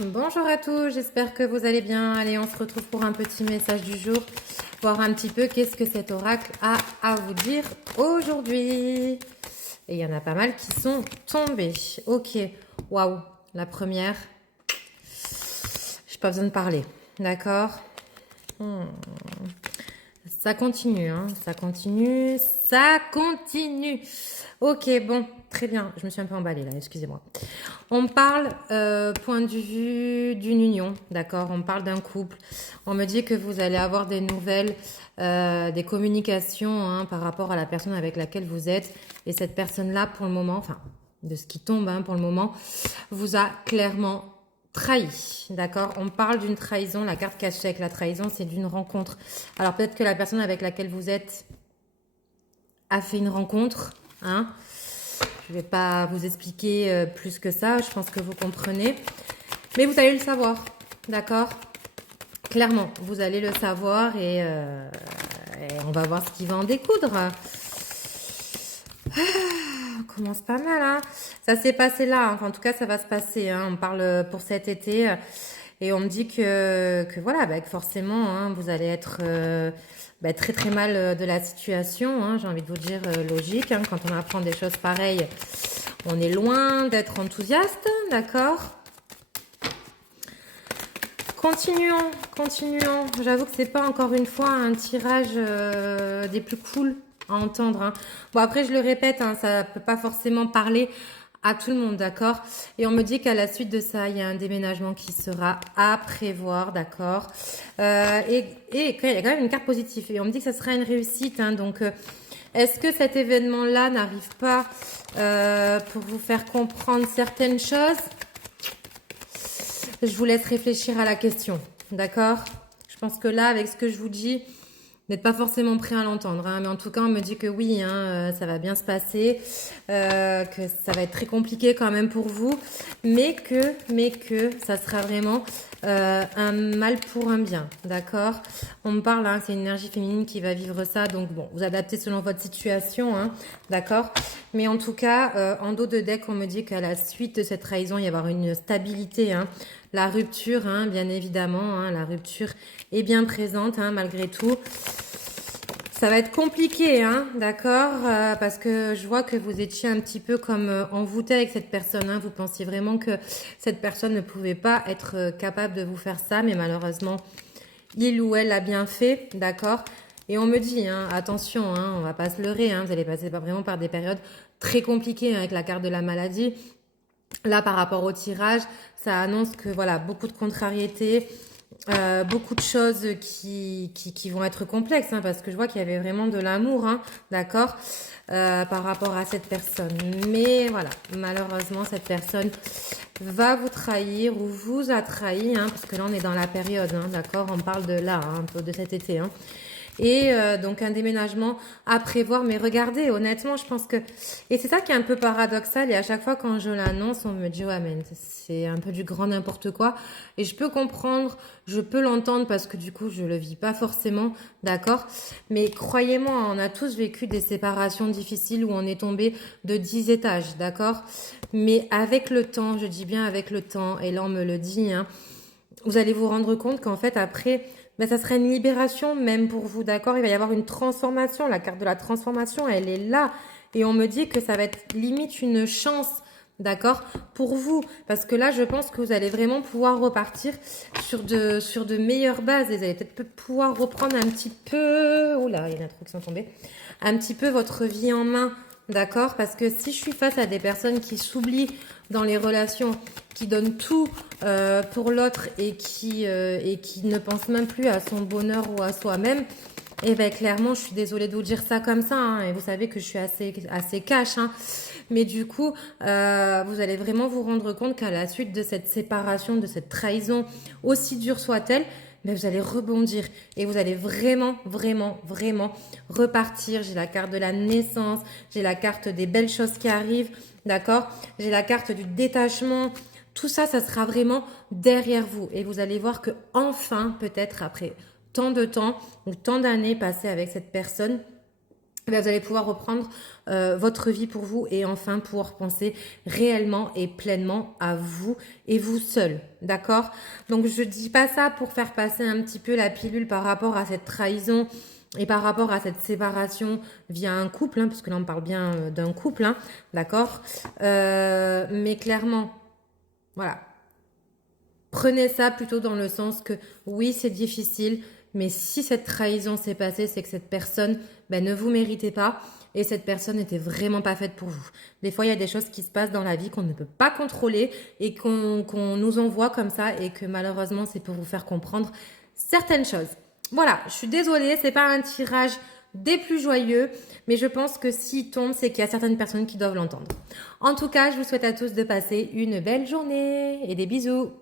Bonjour à tous, j'espère que vous allez bien. Allez, on se retrouve pour un petit message du jour, voir un petit peu qu'est-ce que cet oracle a à vous dire aujourd'hui. Et il y en a pas mal qui sont tombés. Ok, waouh, la première, j'ai pas besoin de parler, d'accord. Ça continue, hein, ça continue, ça continue. Ok, bon, très bien, je me suis un peu emballée là, excusez-moi. On parle point de vue d'une union, d'accord. On parle d'un couple. On me dit que vous allez avoir des nouvelles, des communications hein, par rapport à la personne avec laquelle vous êtes. Et cette personne-là, pour le moment, enfin, de ce qui tombe hein, pour le moment, vous a clairement trahi, d'accord. On parle d'une trahison. La carte cachée avec la trahison, c'est d'une rencontre. Alors peut-être que la personne avec laquelle vous êtes a fait une rencontre, hein. Je ne vais pas vous expliquer plus que ça, je pense que vous comprenez. Mais vous allez le savoir, d'accord? Clairement, vous allez le savoir et on va voir ce qui va en découdre. On commence pas mal, hein? Ça s'est passé là, enfin, en tout cas ça va se passer, hein. On parle pour cet été et on me dit que voilà, bah, que forcément hein, vous allez être très très mal de la situation, hein. J'ai envie de vous dire logique, hein. Quand on apprend des choses pareilles, on est loin d'être enthousiaste, d'accord? Continuons, continuons. J'avoue que c'est pas encore une fois un tirage des plus cool à entendre, hein. Bon après je le répète, hein, ça peut pas forcément parler à tout le monde, d'accord? Et on me dit qu'à la suite de ça, il y a un déménagement qui sera à prévoir, d'accord? Et il y a quand même une carte positive. Et on me dit que ça sera une réussite, hein, donc est-ce que cet événement-là n'arrive pas pour vous faire comprendre certaines choses? Je vous laisse réfléchir à la question, d'accord? Je pense que là, avec ce que je vous dis, vous n'êtes pas forcément prêt à l'entendre, hein, mais en tout cas, on me dit que oui, hein, ça va bien se passer, que ça va être très compliqué quand même pour vous, mais que ça sera vraiment un mal pour un bien, d'accord? On me parle, hein, c'est une énergie féminine qui va vivre ça, donc bon, vous adaptez selon votre situation, hein, d'accord? Mais en tout cas, en dos de deck, on me dit qu'à la suite de cette trahison, il va y avoir une stabilité, hein, la rupture, hein, bien évidemment, hein, la rupture est bien présente, hein, malgré tout. Ça va être compliqué, hein, d'accord, parce que je vois que vous étiez un petit peu comme envoûté avec cette personne, hein. Vous pensiez vraiment que cette personne ne pouvait pas être capable de vous faire ça, mais malheureusement, il ou elle l'a bien fait, d'accord. Et on me dit, hein, attention, hein, on va pas se leurrer, hein, vous allez passer pas vraiment par des périodes très compliquées hein, avec la carte de la maladie. Là, par rapport au tirage, ça annonce que voilà, beaucoup de contrariétés, beaucoup de choses qui vont être complexes, hein, parce que je vois qu'il y avait vraiment de l'amour, hein, d'accord, par rapport à cette personne. Mais voilà, malheureusement, cette personne va vous trahir ou vous a trahi, hein, parce que là, on est dans la période, hein, d'accord, on parle de là, hein, un peu de cet été, hein. Et donc un déménagement à prévoir. Mais regardez, honnêtement, je pense que... Et c'est ça qui est un peu paradoxal. Et à chaque fois quand je l'annonce, on me dit, ouais, mais c'est un peu du grand n'importe quoi. Et je peux comprendre, je peux l'entendre parce que du coup, je le vis pas forcément, d'accord. Mais croyez-moi, on a tous vécu des séparations difficiles où on est tombé de 10 étages, d'accord. Mais avec le temps, je dis bien avec le temps, et là on me le dit, hein, vous allez vous rendre compte qu'en fait, après, ben, ça sera une libération même pour vous, d'accord? Il va y avoir une transformation. La carte de la transformation, elle est là. Et on me dit que ça va être limite une chance, d'accord? Pour vous. Parce que là, je pense que vous allez vraiment pouvoir repartir sur de meilleures bases. Et vous allez peut-être pouvoir reprendre un petit peu... Oula, il y a des trucs qui sont tombés. Un petit peu votre vie en main. D'accord? Parce que si je suis face à des personnes qui s'oublient dans les relations, qui donnent tout pour l'autre et qui ne pensent même plus à son bonheur ou à soi-même, et bien clairement, je suis désolée de vous dire ça comme ça, hein, et vous savez que je suis assez cash, hein, mais du coup, vous allez vraiment vous rendre compte qu'à la suite de cette séparation, de cette trahison, aussi dure soit-elle, mais vous allez rebondir et vous allez vraiment, vraiment, vraiment repartir. J'ai la carte de la naissance, j'ai la carte des belles choses qui arrivent, d'accord? J'ai la carte du détachement. Tout ça, ça sera vraiment derrière vous et vous allez voir que enfin, peut-être après tant de temps ou tant d'années passées avec cette personne, ben, vous allez pouvoir reprendre votre vie pour vous et enfin pouvoir penser réellement et pleinement à vous et vous seul, d'accord? Donc je dis pas ça pour faire passer un petit peu la pilule par rapport à cette trahison et par rapport à cette séparation via un couple, hein, parce que là on parle bien d'un couple, hein, d'accord? Mais clairement, voilà, prenez ça plutôt dans le sens que oui, c'est difficile, mais si cette trahison s'est passée, c'est que cette personne ben, ne vous méritait pas et cette personne n'était vraiment pas faite pour vous. Des fois, il y a des choses qui se passent dans la vie qu'on ne peut pas contrôler et qu'on nous envoie comme ça et que malheureusement, c'est pour vous faire comprendre certaines choses. Voilà, je suis désolée, c'est pas un tirage des plus joyeux, mais je pense que s'il tombe, c'est qu'il y a certaines personnes qui doivent l'entendre. En tout cas, je vous souhaite à tous de passer une belle journée et des bisous.